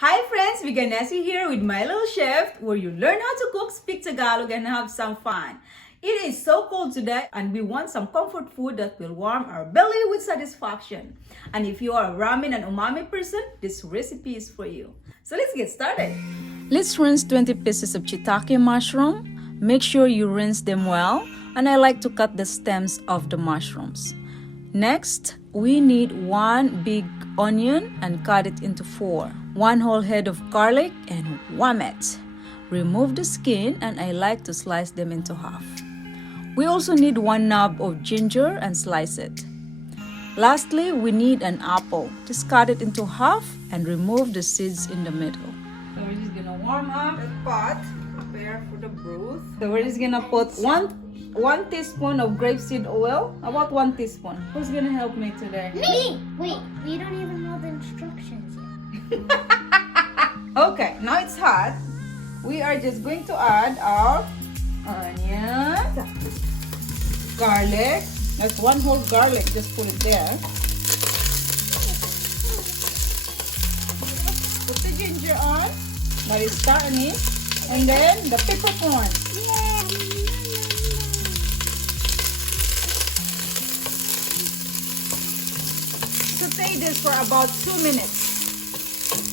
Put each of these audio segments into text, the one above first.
Hi friends, Viganesi here with My Little Chef, where you learn how to cook, speak Tagalog, and have some fun. It is so cold today and we want some comfort food that will warm our belly with satisfaction. And if you are a ramen and umami person, this recipe is for you. So let's get started. Let's rinse 20 pieces of shiitake mushroom. Make sure you rinse them well, and I like to cut the stems of the mushrooms. Next, we need one big onion and cut it into 4. 1 whole head of garlic and warm it. Remove the skin, and I like to slice them into half. We also need 1 knob of ginger and slice it. Lastly, we need an apple. Just cut it into half and remove the seeds in the middle. So we're just gonna warm up the pot, prepare for the broth. So we're just gonna put one teaspoon of grapeseed oil. About 1 teaspoon. Who's gonna help me today? Me! Wait, we don't even know the instructions yet. Okay, now it's hot. We are just going to add our onion, garlic. That's 1 whole garlic, just put it there. Put the ginger on, that is starting, and then the peppercorn. Saute this for about 2 minutes.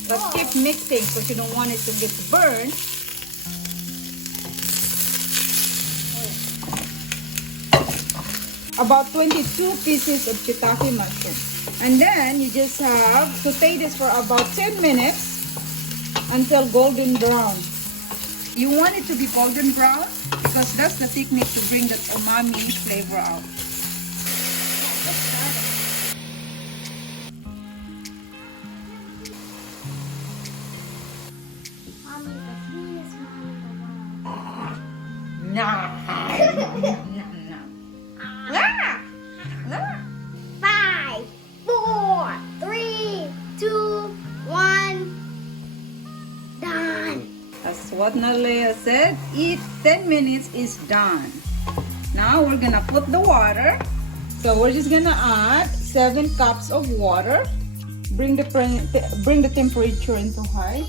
But keep mixing because you don't want it to get burned. About 22 pieces of shiitake mushroom. And then you just have to saute this for about 10 minutes until golden brown. You want it to be golden brown because that's the technique to bring that umami flavor out. Mommy, the cleanest mom in the world. Nah. Nah. 5, 4, 3, 2, 1. Done. That's what Nalea said. 10 minutes is done. Now we're gonna put the water. So we're just gonna add 7 cups of water. Bring the temperature into high.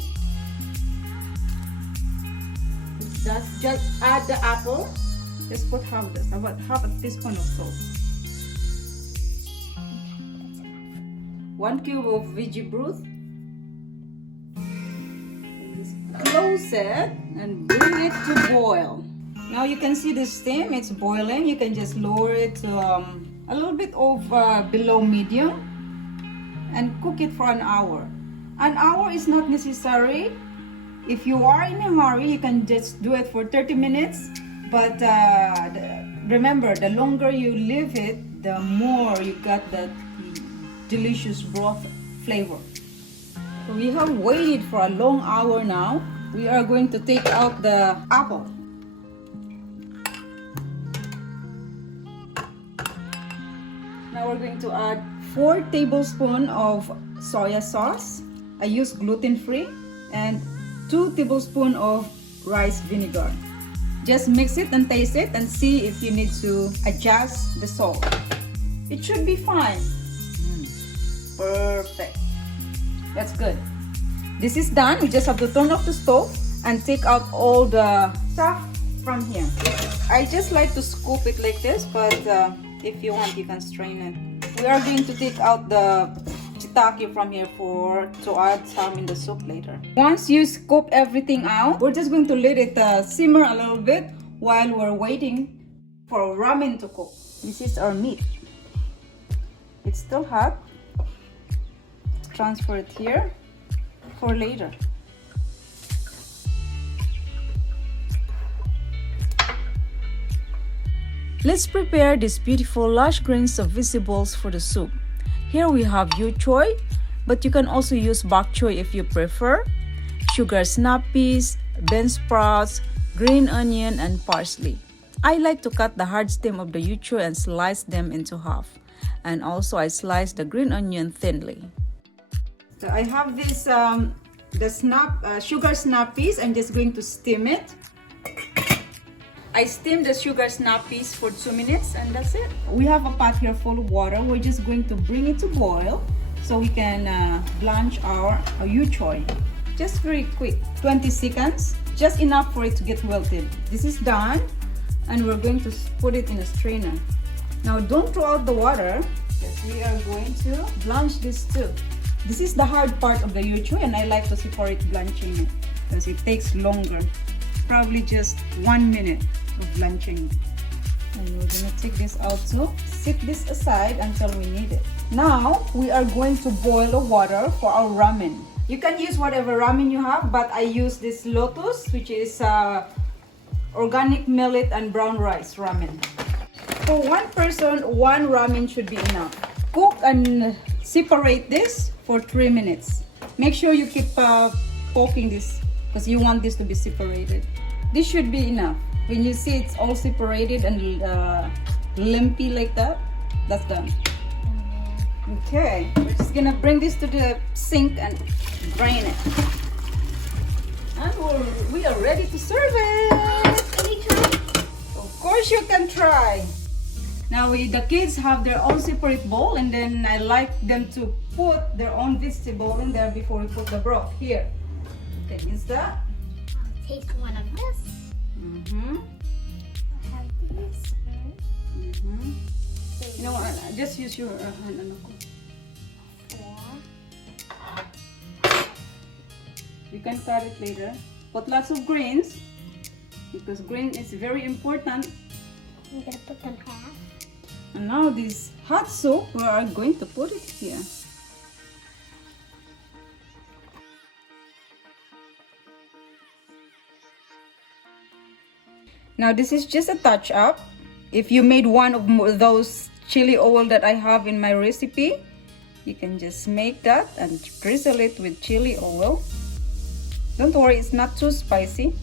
Just add the apple. Just put about half a teaspoon of salt. 1 cube of veggie broth. Close it and bring it to boil. Now you can see the steam, it's boiling. You can just lower it to a little bit of below medium and cook it for an hour. An hour is not necessary. If you are in a hurry, you can just do it for 30 minutes. But remember, the longer you leave it, the more you got that delicious broth flavor. So we have waited for a long hour now. We are going to take out the apple. Now we're going to add 4 tablespoons of soya sauce. I use gluten-free, and 2 tablespoons of rice vinegar. Just mix it and taste it and see if you need to adjust the salt. It should be fine. Perfect. That's good. This is done. We just have to turn off the stove and take out all the stuff from here. I just like to scoop it like this, but if you want, you can strain it. We are going to take out the shiitake from here to add some in the soup later. Once you scoop everything out, we're just going to let it simmer a little bit while we're waiting for ramen to cook. This is our meat. It's still hot. Transfer it here for later. Let's prepare these beautiful lush grains of vegetables for the soup. Here we have yu choy, but you can also use bok choy if you prefer, sugar snap peas, bean sprouts, green onion, and parsley. I like to cut the hard stem of the yu choy and slice them into half. And also I slice the green onion thinly. So I have this sugar snap peas. I'm just going to steam it. I steamed the sugar snap peas for 2 minutes, and that's it. We have a pot here full of water. We're just going to bring it to boil so we can blanch our yu choy. Just very quick, 20 seconds, just enough for it to get wilted. This is done, and we're going to put it in a strainer. Now don't throw out the water, because we are going to blanch this too. This is the hard part of the yuchu, and I like to separate blanching it because it takes longer. Probably just 1 minute of blanching. And we're gonna take this out too. Sit this aside until we need it. Now we are going to boil the water for our ramen. You can use whatever ramen you have, but I use this Lotus, which is organic millet and brown rice ramen. For one person, 1 ramen should be enough. Cook and separate this for 3 minutes. Make sure you keep poking this because you want this to be separated. This should be enough. When you see it's all separated and lumpy like that, that's done. Okay, we're just gonna bring this to the sink and drain it. And we are ready to serve it. Can we try? Of course you can try. Now the kids have their own separate bowl, and then I like them to put their own vegetable in there before we put the broth. Here, okay, is that? I'll taste one of this. Mm-hmm. I'll have this. Mm-hmm. You know what? Just use your hand. You can cut it later. Put lots of greens because green is very important. I'm gonna put them half. And now this hot soup, we are going to put it here. Now this is just a touch up. If you made one of those chili oil that I have in my recipe, you can just make that and drizzle it with chili oil. Don't worry, it's not too spicy.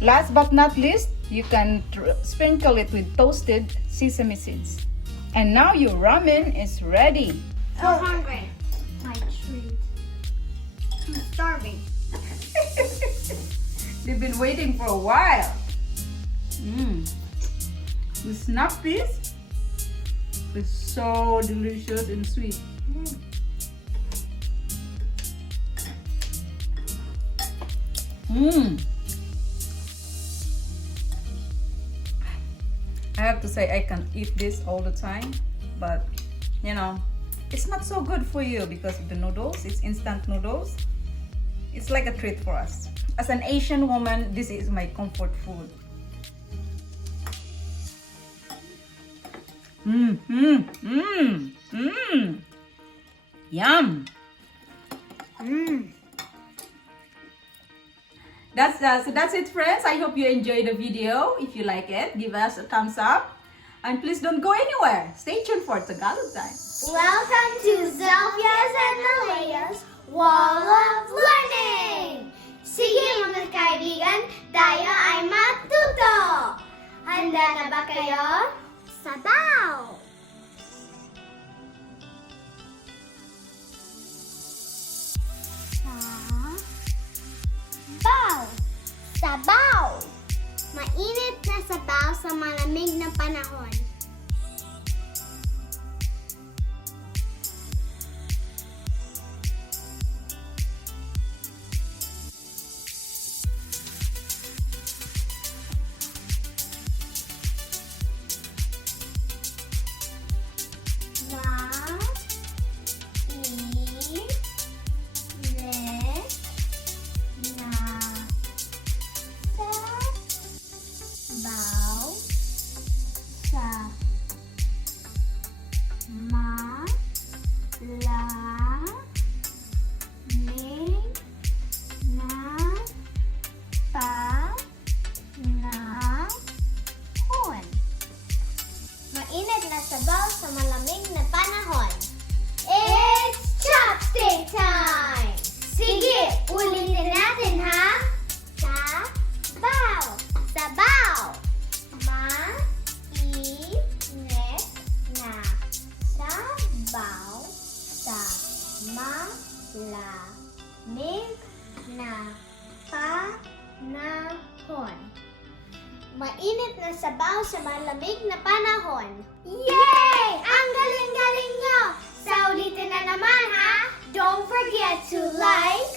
Last but not least, you can sprinkle it with toasted sesame seeds. And now your ramen is ready. So hungry. My treat. I'm starving. They've been waiting for a while. The snap piece is so delicious and sweet. I have to say I can eat this all the time, but you know, it's not so good for you because of the noodles. It's instant noodles. It's like a treat for us. As an Asian woman, this is my comfort food. Yum. So that's it, friends. I hope you enjoyed the video. If you like it, give us a thumbs up. And please don't go anywhere. Stay tuned for Tagalog Time. Welcome to Zelfia's and Malea's Wall of Learning! Sige mga kaibigan, tayo ay matuto! Handa na ba kayo? Sabaw! Sabaw! Sabaw! Mainit na sabaw sa malamig na panahon. Mainit na sabaw sa malamig na panahon. It's chopstick time! Sige, ulitin natin ha! Sabaw! Sabaw! Mainit na sabaw sa malamig na panahon. Mainit na sabaw sa malamig na panahon. Yay! Ang galing-galing nyo! Sa ulitin na naman ha! Don't forget to like,